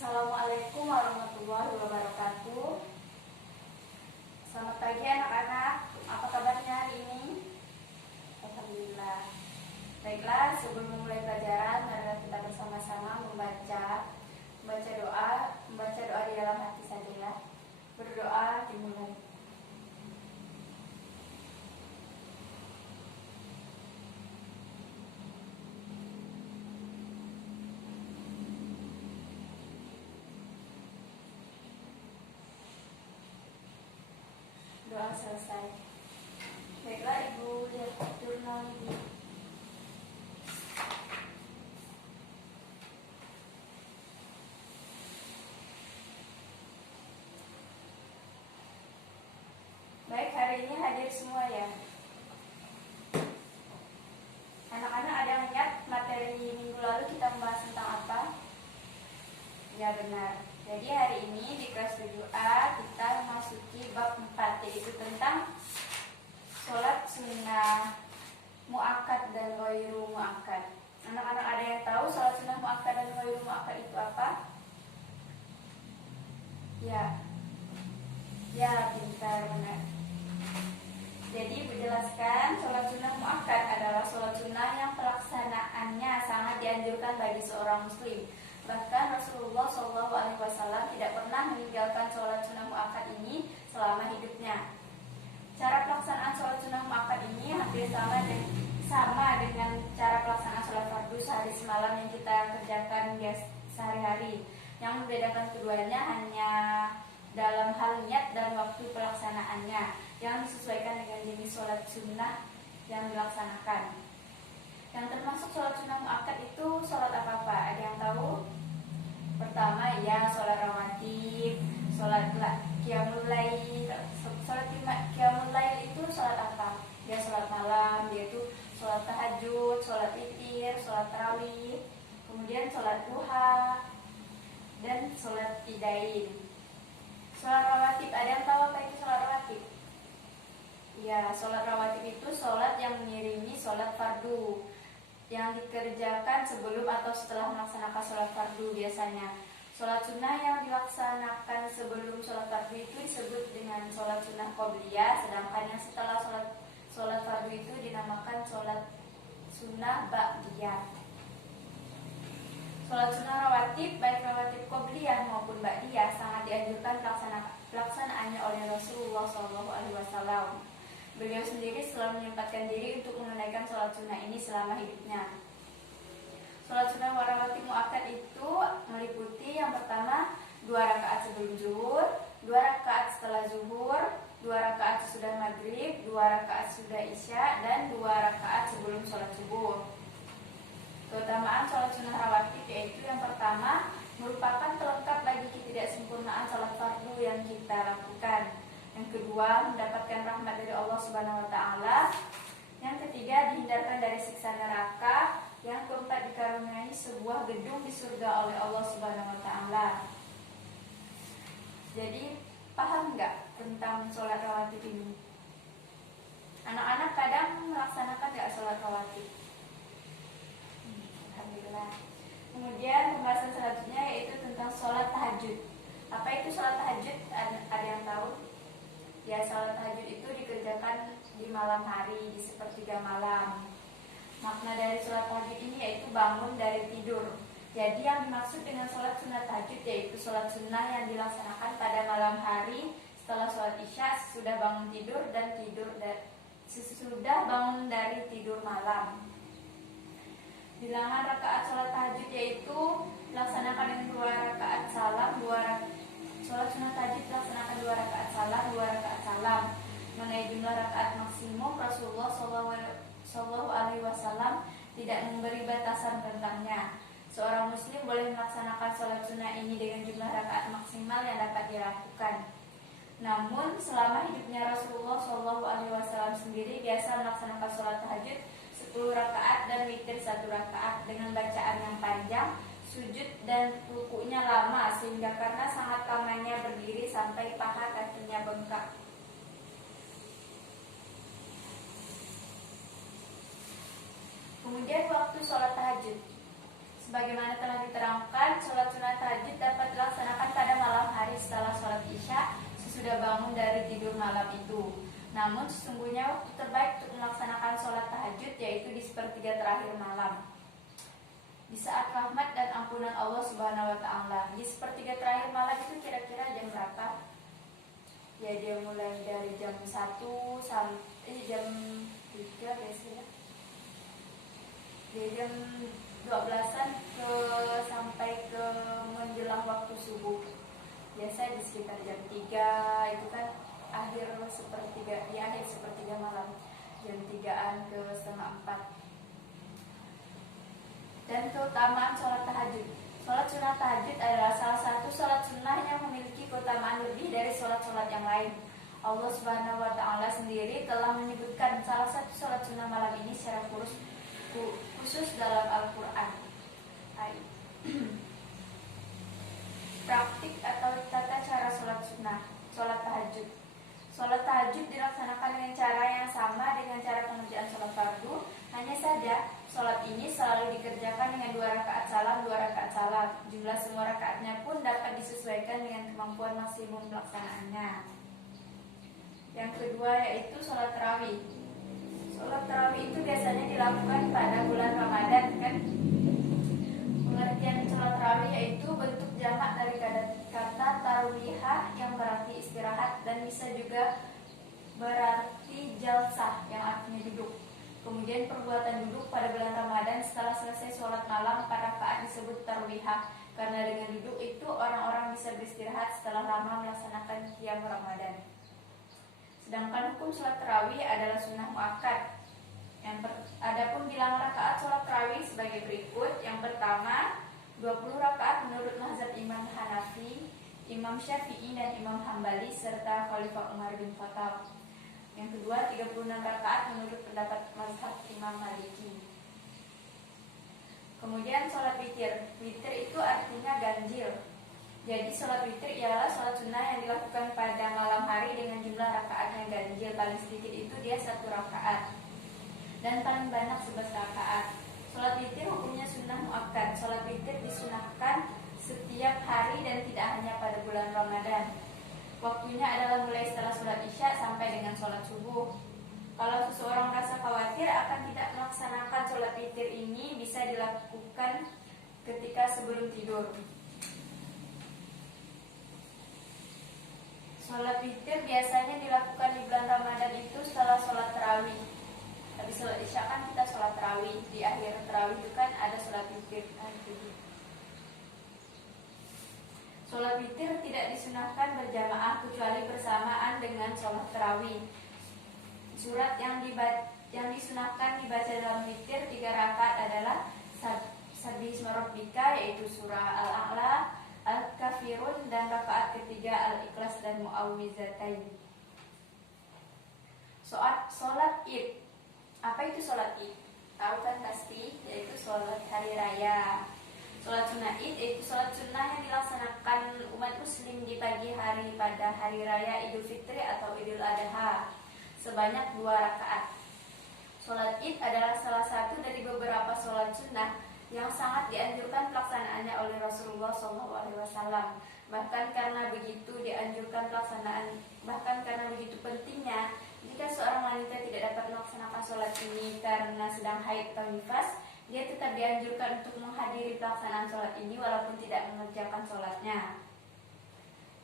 Assalamualaikum warahmatullahi wabarakatuh. Selamat pagi anak-anak. Apa kabarnya hari ini? Alhamdulillah. Baiklah, sebelum memulai pelajaran, mari kita bersama-sama membaca doa. Membaca doa di dalam hati saja ya. Berdoa dimulai. Doa selesai. Baiklah, Ibu lihat jurnal ini. Baik, hari ini hadir semua ya. Anak-anak ada yang ingat materi minggu lalu kita membahas tentang apa? Ya benar. Jadi hari ini di kelas 7A kita memasuki bab 4, yaitu tentang sholat sunnah muakkad dan ghairu muakkad. Anak-anak ada yang tahu sholat sunnah muakkad dan ghairu muakkad itu apa? Ya, pintar, benar. Jadi berjelaskan sholat sunnah muakkad adalah sholat sunnah yang pelaksanaannya sangat dianjurkan bagi seorang muslim. Bahkan Rasulullah SAW tidak pernah meninggalkan sholat sunnah muakkad ini selama hidupnya. Cara pelaksanaan sholat sunnah muakkad ini hampir sama dengan cara pelaksanaan sholat fardu sehari semalam yang kita kerjakan sehari-hari. Yang membedakan keduanya hanya dalam hal niat dan waktu pelaksanaannya yang disesuaikan dengan jenis sholat sunnah yang dilaksanakan. Yang termasuk sholat sunnah muakkad itu sholat apa-apa? Ada yang tahu? Pertama ya sholat rawatib, sholat qiyamul lail. Sholat qiyamul lail itu sholat apa? Ya sholat malam, yaitu sholat tahajud, sholat witir, sholat tarawih, kemudian sholat duha, dan sholat idain. Sholat rawatib, ada yang tahu apa itu sholat rawatib? Ya, sholat rawatib itu sholat yang mengiringi sholat fardu yang dikerjakan sebelum atau setelah melaksanakan sholat fardu biasanya. Sholat sunnah yang dilaksanakan sebelum sholat fardu itu disebut dengan sholat sunnah qobliyah, sedangkan yang setelah sholat fardu itu dinamakan sholat sunnah ba'diyah. Sholat sunnah rawatib, baik rawatib qobliyah maupun ba'diyah, sangat dianjurkan pelaksanaannya oleh Rasulullah SAW. Beliau sendiri selalu menyempatkan diri untuk menunaikan sholat sunnah ini selama hidupnya. Sholat sunnah rawatib muakkad itu meliputi yang pertama 2 rakaat sebelum zuhur, 2 rakaat setelah zuhur, 2 rakaat sesudah maghrib, 2 rakaat sesudah isya, dan 2 rakaat sebelum sholat subuh. Keutamaan sholat sunnah rawatib yaitu yang pertama merupakan pelengkap bagi ketidaksempurnaan sholat fardu yang kita lakukan. Yang kedua, mendapatkan rahmat dari Allah Subhanahu wa taala. Yang ketiga, dihindarkan dari siksa neraka. Yang keempat, dikaruniai sebuah gedung di surga oleh Allah Subhanahu wa taala. Jadi, paham nggak tentang sholat rawatib ini? Anak-anak kadang melaksanakan nggak sholat rawatib? Alhamdulillah. Kemudian pembahasan selanjutnya yaitu tentang sholat tahajud. Apa itu sholat tahajud? Ada yang tahu? Ya, sholat tahajud itu dikerjakan di malam hari, di sepertiga malam. Makna dari sholat tahajud ini yaitu bangun dari tidur. Jadi yang dimaksud dengan sholat sunnah tahajud yaitu sholat sunnah yang dilaksanakan pada malam hari setelah sholat isya, sesudah bangun tidur dan sesudah bangun dari tidur malam. Bilangan rakaat sholat tahajud yaitu dilaksanakan dengan 2 rakaat salam, sholat sunnah tahajud dilaksanakan 2 rakaat salam, 2 rakaat salam. Mengenai jumlah rakaat maksimum, Rasulullah SAW tidak memberi batasan tentangnya. Seorang muslim boleh melaksanakan sholat sunnah ini dengan jumlah rakaat maksimal yang dapat dilakukan. Namun selama hidupnya Rasulullah SAW sendiri biasa melaksanakan sholat tahajud 10 rakaat dan witir 1 rakaat dengan bacaan yang panjang, sujud dan rukunya lama sehingga karena sangat lamanya berdiri sampai paha kakinya bengkak. Kemudian waktu sholat tahajud. Sebagaimana telah diterangkan, sholat sunat tahajud dapat dilaksanakan pada malam hari setelah sholat isya sesudah bangun dari tidur malam itu. Namun sesungguhnya waktu terbaik untuk melaksanakan sholat tahajud yaitu di sepertiga terakhir malam, di saat rahmat dan ampunan Allah Subhanahu wa Ta'ala. Di sepertiga terakhir malam itu kira-kira jam berapa? Ya, dia mulai dari jam 1 sampai jam 3 biasanya. Dia jam 12-an sampai ke menjelang waktu subuh. Biasa di sekitar jam 3 itu kan di akhir sepertiga malam. Jam 3-an ke setengah 4. Dan keutamaan sholat tahajud. Sholat sunnah tahajud adalah salah satu sholat sunnah yang memiliki keutamaan lebih dari sholat-sholat yang lain. Allah Subhanahu wa Ta'ala sendiri telah menyebutkan salah satu sholat sunnah malam ini secara khusus dalam Al-Quran. Praktik atau tata cara sholat sunnah, sholat tahajud. Sholat tahajud dilaksanakan dengan cara yang sama dengan cara pengerjaan sholat fardu. Hanya saja sholat ini selalu dikerjakan dengan 2 rakaat salam, 2 rakaat salam. Jumlah semua rakaatnya pun dapat disesuaikan dengan kemampuan maksimum pelaksanaannya. Yang kedua yaitu sholat tarawih. Sholat tarawih itu biasanya dilakukan pada bulan Ramadan, kan? Pengertian sholat tarawih yaitu bentuk jamak dari kata tarwihah yang berarti istirahat dan bisa juga berarti jalsah yang artinya duduk. Kemudian perbuatan duduk pada bulan Ramadan setelah selesai sholat malam 4 rakaat disebut tarwihah, karena dengan duduk itu orang-orang bisa beristirahat setelah lama melaksanakan qiyam Ramadan. Sedangkan hukum sholat tarawih adalah sunnah muakkad. Adapun bilangan rakaat sholat tarawih sebagai berikut. Yang pertama 20 rakaat menurut mazhab Imam Hanafi, Imam Syafi'i dan Imam Hambali serta Khalifah Umar bin Khattab. Yang kedua 36 rakaat menurut pendapat mazhab Imam Maliki. Kemudian sholat witir. Witir itu artinya ganjil. Jadi sholat witir ialah sholat sunnah yang dilakukan pada malam hari dengan jumlah rakaat yang ganjil. Paling sedikit itu dia 1 rakaat dan paling banyak 11 rakaat. Sholat witir hukumnya sunnah muakkad. Sholat witir disunahkan setiap hari dan tidak hanya pada bulan Ramadan. Waktunya adalah mulai setelah sholat isya sampai dengan sholat subuh. Kalau seseorang merasa khawatir akan tidak melaksanakan sholat witir ini, bisa dilakukan ketika sebelum tidur. Sholat witir biasanya dilakukan di bulan Ramadan itu setelah sholat tarawih. Habis sholat isya kan kita sholat tarawih. Di akhir tarawih itu kan ada sholat witir. Sholat witir tidak disunahkan berjamaah kecuali bersamaan dengan sholat tarawih. Surat yang disunahkan dibaca dalam witir 3 rakaat adalah Sabbihisma Rabbika, yaitu surah Al-A'la, Al-Kafirun, dan rakaat ketiga Al-Ikhlas dan Mu'awwizatain. Sholat Id. Apa itu sholat Id? Tahu kan pasti, yaitu sholat hari raya. Sholat sunnah Id yaitu sholat sunnah yang dilaksanakan umat muslim di pagi hari pada hari raya Idul Fitri atau Idul Adha sebanyak 2 rakaat. Sholat Id adalah salah satu dari beberapa sholat sunnah yang sangat dianjurkan pelaksanaannya oleh Rasulullah SAW. Bahkan karena begitu pentingnya, jika seorang wanita tidak dapat melaksanakan sholat ini karena sedang haid atau nifas, dia tetap dianjurkan untuk menghadiri pelaksanaan sholat ini walaupun tidak mengerjakan sholatnya.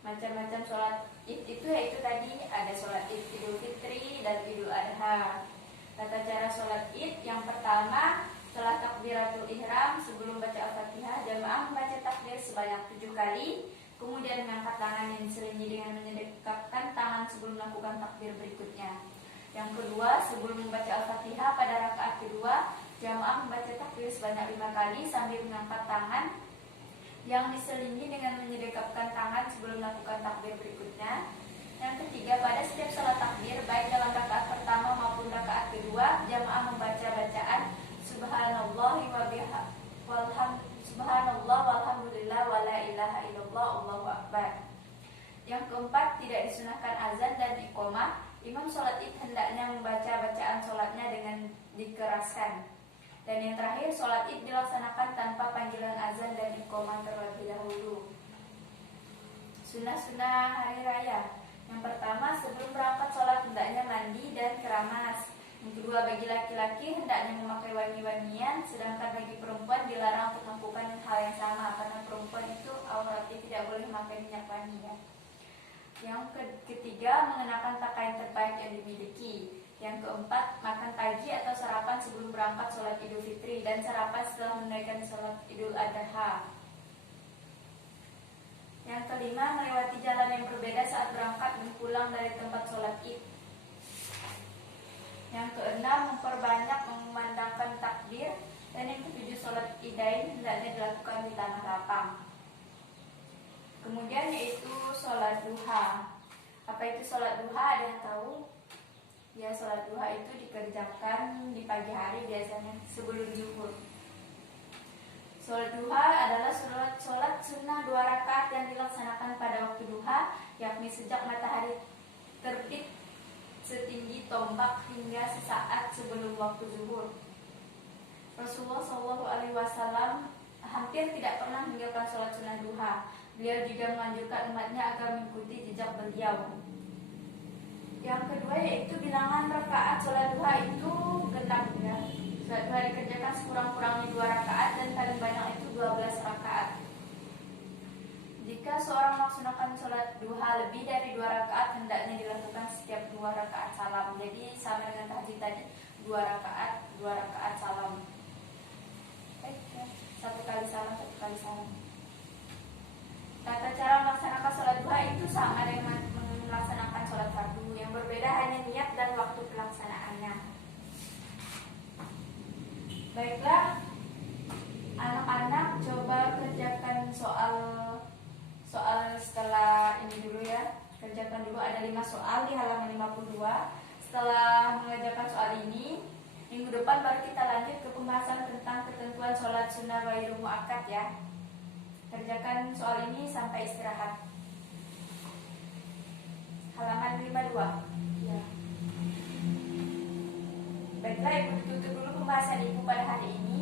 Macam-macam sholat Id itu yaitu tadi ada sholat Id Idul Fitri dan Idul Adha. Tata cara sholat Id yang pertama, setelah takbiratul ihram sebelum baca Al-Fatihah, jamaah membaca takbir sebanyak 7 kali. Kemudian mengangkat tangan yang diselingi dengan menyedekapkan tangan sebelum melakukan takbir berikutnya. Yang kedua, sebelum membaca Al-Fatihah pada rakaat kedua, jamaah membaca takbir sebanyak 5 kali sambil mengangkat tangan yang diselingi dengan menyedekapkan tangan sebelum melakukan takbir berikutnya. Yang ketiga, pada setiap salat takbir, baik dalam rakaat pertama maupun rakaat kedua, jamaah membaca bacaan Subhanallah walhamdulillah wa la ilaha illallah Allahu akbar. Yang keempat, tidak disunahkan azan dan iqamah. Imam sholat Id hendaknya membaca bacaan sholatnya dengan dikeraskan. Dan yang terakhir, sholat Id dilaksanakan tanpa panggilan Sunnah-sunnah hari raya. Yang pertama, sebelum berangkat sholat hendaknya mandi dan keramas. Yang kedua, bagi laki-laki hendaknya memakai wangi-wangian, sedangkan bagi perempuan dilarang untuk melakukan hal yang sama karena perempuan itu auratnya tidak boleh memakai minyak wangi ya. Yang ketiga, mengenakan pakaian terbaik yang dimiliki. Yang keempat, makan pagi atau sarapan sebelum berangkat sholat Idul Fitri dan sarapan setelah menunaikan sholat Idul Adha. Yang kelima, melewati jalan yang berbeda saat berangkat dan pulang dari tempat sholat Id. Yang keenam, memperbanyak memandangkan takbir. Dan yang ketujuh, sholat Idain hendaknya dilakukan di tanah lapang. Kemudian yaitu sholat duha. Apa itu sholat duha? Ada yang tahu? Ya, sholat duha itu dikerjakan di pagi hari biasanya sebelum zuhur. Sholat duha adalah sholat sunnah 2 rakaat yang dilaksanakan pada waktu duha, yakni sejak matahari terbit setinggi tombak hingga sesaat sebelum waktu zuhur. Rasulullah SAW hampir tidak pernah meninggalkan sholat sunnah duha. Beliau juga menganjurkan umatnya agar mengikuti jejak beliau. Yang kedua yaitu bilangan rakaat sholat duha itu genap ya. Sholat duha dikerjakan sekurang-kurangnya 2 rakaat dan paling banyak itu 12 rakaat. Jika seorang melaksanakan sholat duha lebih dari 2 rakaat, hendaknya dilakukan setiap 2 rakaat salam. Jadi sama dengan tahajud tadi, 2 rakaat salam. Satu kali salam, satu kali salam. Tata cara melaksanakan sholat duha itu sama dengan melaksanakan sholat fardu. Yang berbeda hanya niat dan waktu pelaksanaannya. Baiklah, anak-anak coba kerjakan soal setelah ini dulu ya. Kerjakan dulu, ada 5 soal di halaman 52. Setelah mengerjakan soal ini, minggu depan baru kita lanjut ke pembahasan tentang ketentuan sholat sunnah ghairu muakkad ya. Kerjakan soal ini sampai istirahat. Halaman 52 ya. Baiklah, Ibu tutup dulu pembahasan Ibu pada hari ini.